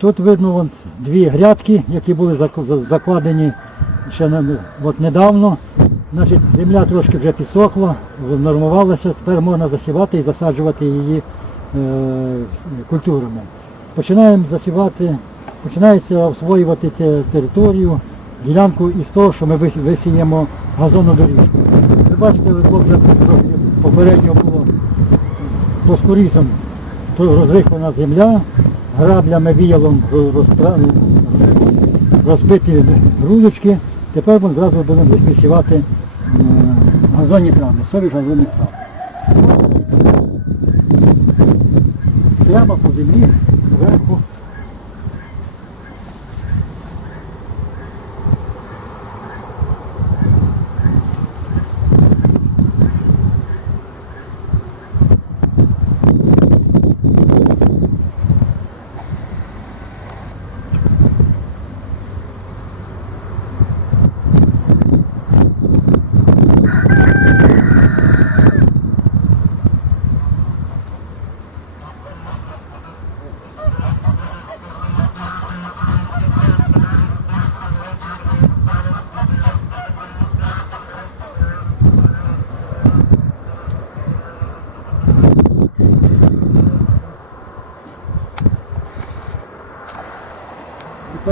Тут видно вон, дві грядки, які були закладені ще от недавно. Значить, земля трошки вже підсохла, нормувалася, тепер можна засівати і засаджувати її е, культурами. Починаємо засівати, починається освоювати цю територію, ділянку із того, що ми висіємо газонну доріжку. Ви бачите, вже попередньо було плоскорізом розрихлена земля, граблями віялом розбиті грудочки. Тепер ми зразу будемо висівати е, газонні трави, сові газонні трави. Прямо по землі, зверху.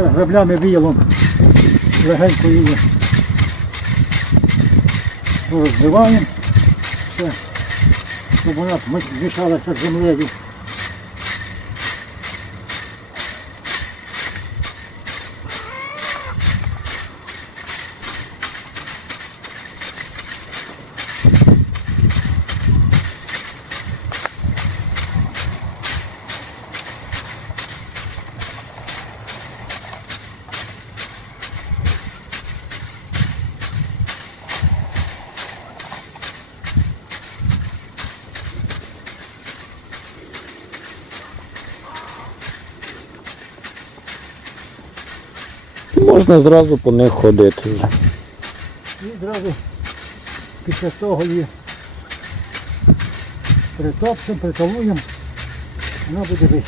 Граблями віялом легенько її розбиваємо, щоб вона змішалася з землею. Можна зразу по них ходити вже. І одразу після того її притопчемо, приталуємо, вона буде можна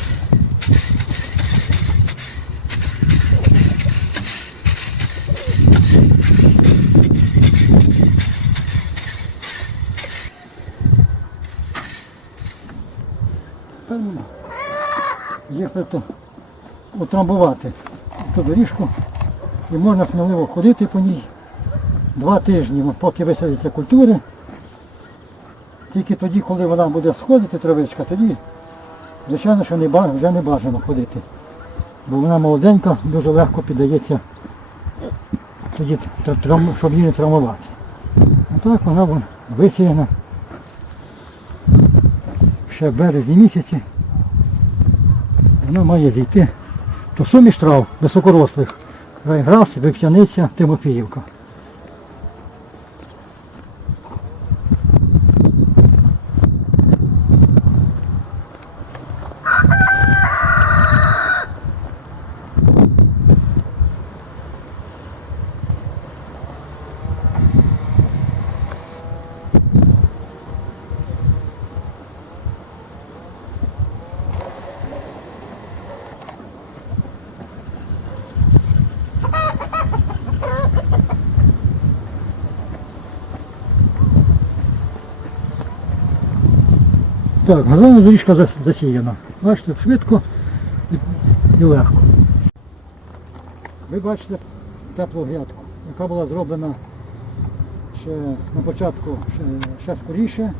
їх прито- утрамбувати ту доріжку і можна сміливо ходити по ній два тижні, поки висадяться культури. Тільки тоді, коли вона буде сходити, травичка, тоді, звичайно, що не, вже не бажано ходити. Бо вона молоденька, дуже легко піддається, тоді, щоб її не травмувати. А так вона висіяна ще в березні місяці. Вона має зійти то суміш трав високорослих. Райграс, Випсяниця, Тимофіївка. Так, газонна доріжка засіяна. Бачите, швидко і, легко. Ви бачите теплу грядку, яка була зроблена ще на початку ще, ще скоріше.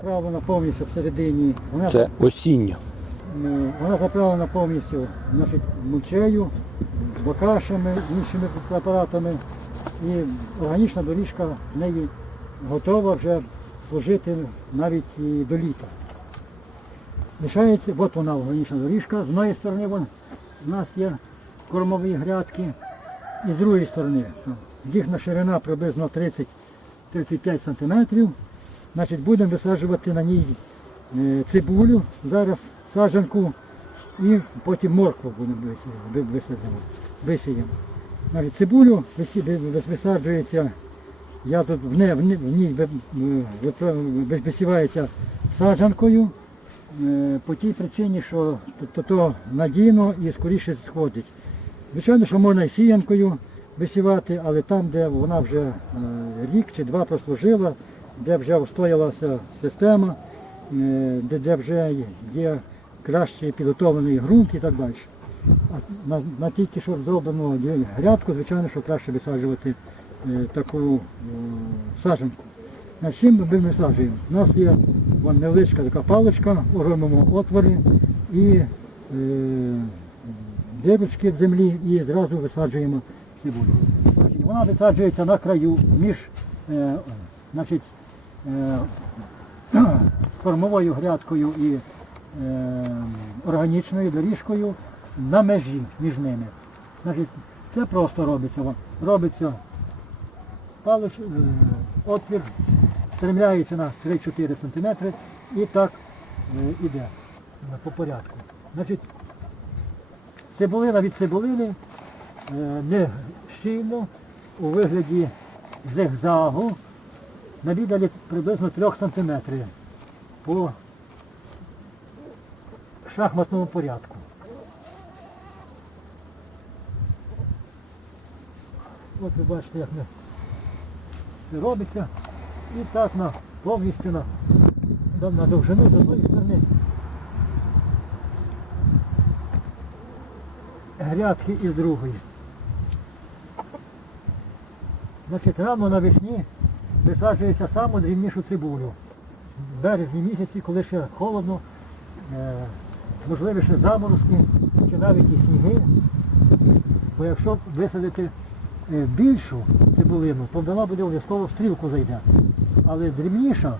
Заправлена повністю всередині. Вона, Це осінньо. е, вона заправлена повністю значить, мульчею, бокашами, іншими препаратами. І органічна доріжка в неї готова вже служити навіть і до літа. Лишається, от вона органічна доріжка. З однієї сторони вон, у нас є кормові грядки, і з другої сторони. там, Їхня ширина приблизно 30-35 см. Значить, будемо висаджувати на ній е, цибулю, зараз саджанку і потім моркву будемо висі- ви- висадимо, висіємо. Цибулю висаджується, я тут в ній, в ній, висівається саджанкою, е, по тій причині, що то, то, надійно і скоріше сходить. Звичайно, що можна і сіянкою висівати, але там, де вона вже е, рік чи два прослужила, де вже встоялася система, е, де, де вже є краще підготовлений ґрунт і так далі. А на, на тільки що зроблено грядку, звичайно, що краще висаджувати таку е, саджанку. На чим ми висаджуємо? У нас є невеличка така паличка, робимо отвори і е, дирочки в землі і зразу висаджуємо цибулю. Значить, вона висаджується на краю між е, значить, е, кормовою грядкою і е, органічною доріжкою на межі між ними. Значить, це просто робиться. Робиться палич, е, отвір, стремляється на 3-4 см і так е, іде е, по порядку. Значить, цибулина від цибулини не щільно у вигляді зигзагу на віддалі приблизно 3 см по шахматному порядку. От ви бачите, як ми це робиться. І так на повністю на, на, довжину з одної сторони. Грядки і з другої. Значить, рано навесні висаджується саму дрібнішу цибулю. В березні місяці, коли ще холодно, е, можливі ще заморозки, чи навіть і сніги. Бо якщо висадити більшу цибулину, то вона буде обов'язково в стрілку зайде. Але дрібніша,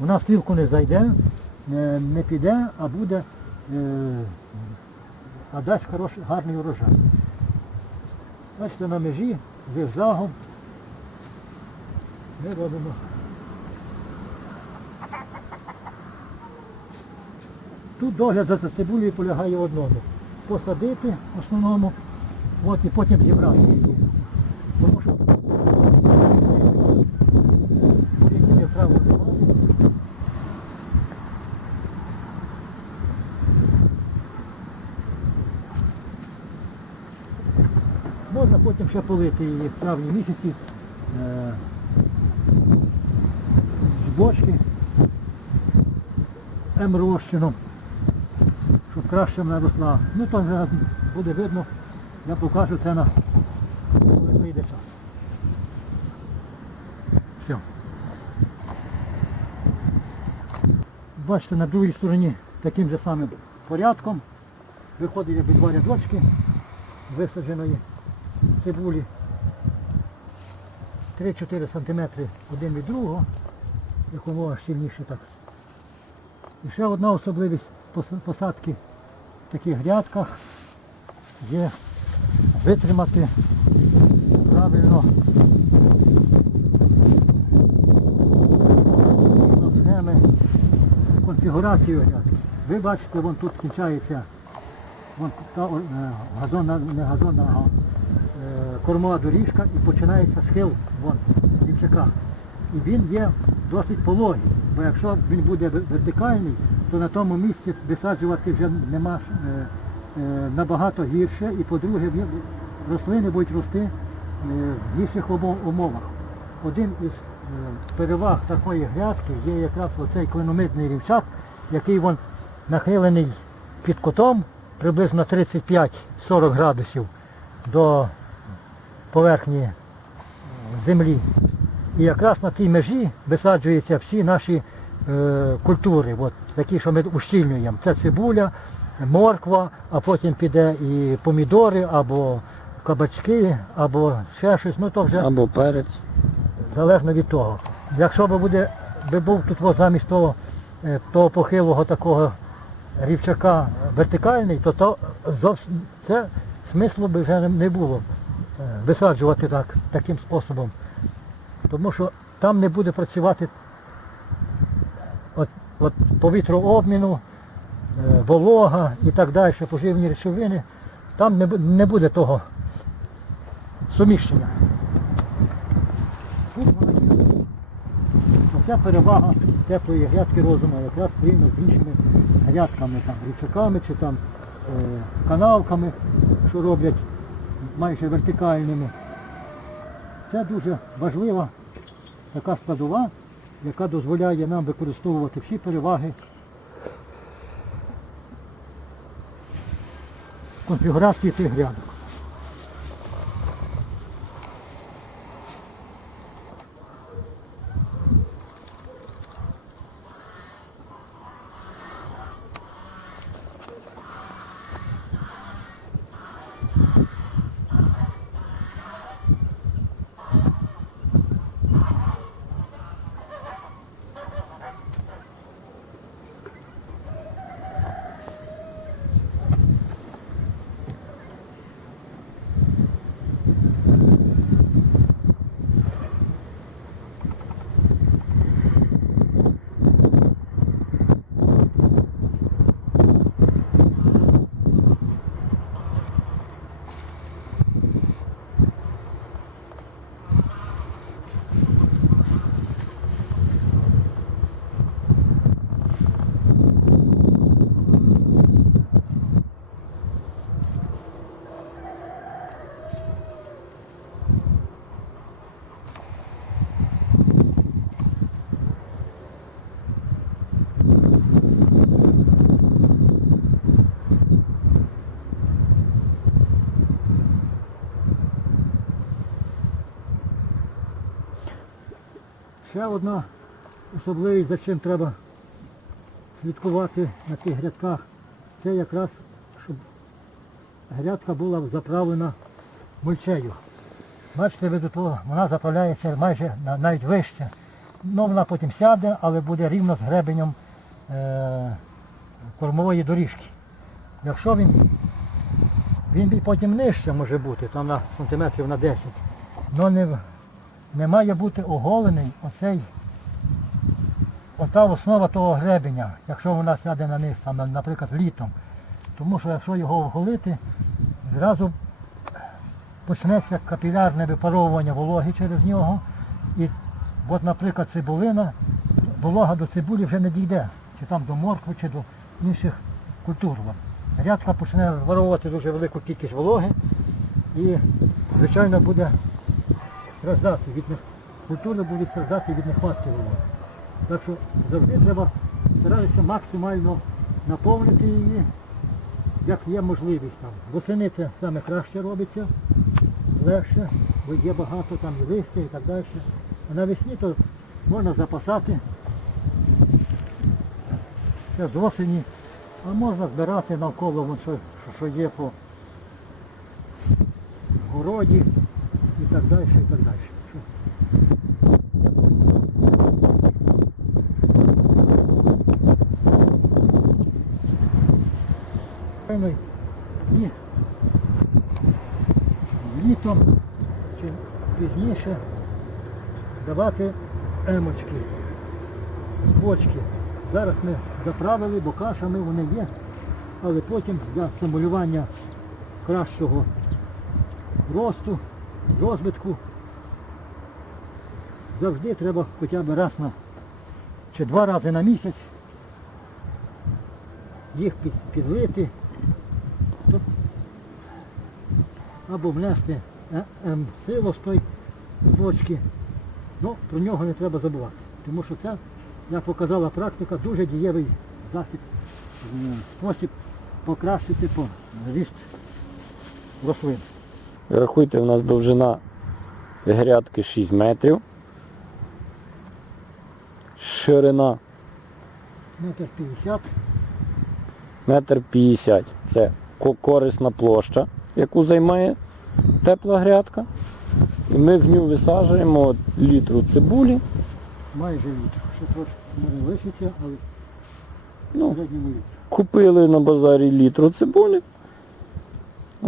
вона в стрілку не зайде, е, не піде, а буде, е, а дасть хороший, гарний урожай. Бачите, на межі зигзагом ми робимо. Тут догляд за цибулею полягає в одному. Посадити в основному, от, і потім зібрати її. Тому що буряків право немає. Можна потім ще полити її в травні місяці е, з бочки М-розчином, щоб краще вона росла. Ну то вже буде видно, я покажу це на коли прийде час. Все. Бачите, на другій стороні таким же самим порядком виходить якби два рядочки висадженої цибулі. 3-4 см один від другого, якомога щільніше так. І ще одна особливість посадки в таких грядках є витримати правильно схеми конфігурацію грядки. Ви бачите, вон тут кінчається вон та, е, газонна, не газонна, а кормова доріжка і починається схил вон, рівчака. І він є досить пологий, бо якщо він буде вертикальний, то на тому місці висаджувати вже нема е, е, набагато гірше. І по-друге, рослини будуть рости е, в гірших умовах. Один із е, переваг такої грядки є якраз оцей клиномидний рівчак, який вон нахилений під кутом приблизно 35-40 градусів до поверхні землі. І якраз на тій межі висаджуються всі наші е, культури, от, такі, що ми ущільнюємо. Це цибуля, морква, а потім піде і помідори, або кабачки, або ще щось. Ну то вже Або перець. залежно від того. Якщо би буде, би був тут о, замість того, е, того похилого такого рівчака вертикальний, то, то зовсім це смислу би вже не- було висаджувати так, таким способом. Тому що там не буде працювати от, от повітрообміну, е, волога і так далі, поживні речовини. Там не, не буде того суміщення. Оця перевага теплої грядки розуму якраз порівняно з іншими грядками. грядками, там, річаками чи там е, канавками, що роблять майже вертикальними. Це дуже важлива така складова, яка дозволяє нам використовувати всі переваги конфігурації цих грядок. Ще одна особливість, за чим треба слідкувати на тих грядках, це якраз, щоб грядка була заправлена мульчею. Бачите, ви до того, вона заправляється майже навіть вище. Ну, вона потім сяде, але буде рівно з гребенем е- кормової доріжки. Якщо він, він потім нижче може бути, там на сантиметрів на 10, але не, не має бути оголений оцей, ота основа того гребеня, якщо вона сяде на низ, там, наприклад, літом. Тому що якщо його оголити, зразу почнеться капілярне випаровування вологи через нього. І от, наприклад, цибулина, волога до цибулі вже не дійде, чи там до моркви, чи до інших культур. Рядка почне випаровувати дуже велику кількість вологи і, звичайно, буде страждати від. Культури будуть страждати від нехватки вологи. Так що завжди треба старатися максимально наповнити її, як є можливість там. Восени це саме краще робиться, легше, бо є багато там і листя і так далі. А навесні то можна запасати ще з осені, а можна збирати навколо, що- що є по городі і так далі, і так далі. Що Певно, і літом чи пізніше давати емочки бочки. Зараз ми заправили, бо кашами вони є, але потім для стимулювання кращого росту, розвитку завжди треба хоча б раз на чи два рази на місяць їх підлити Тут або внести е- ем, силос той бочки. Ну, про нього не треба забувати. Тому що це, як показала практика, дуже дієвий захід, спосіб покращити по- ріст рослин. Рахуйте, у нас довжина грядки 6 метрів. Ширина Метр 50. метр 50. Це корисна площа, яку займає тепла грядка. І ми в нього висаджуємо літру цибулі. майже літр. Ще трошки може лишиться, але Ну, середньому. Купили на базарі літру цибулі,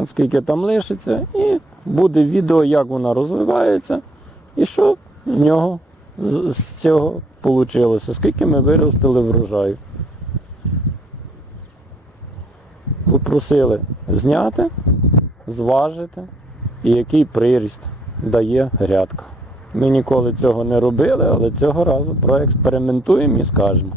скільки там лишиться, і буде відео, як вона розвивається і що з нього, з, з цього вийшло, скільки ми виростили врожаю. Попросили зняти, зважити і який приріст дає грядка. Ми ніколи цього не робили, але цього разу проекспериментуємо і скажемо.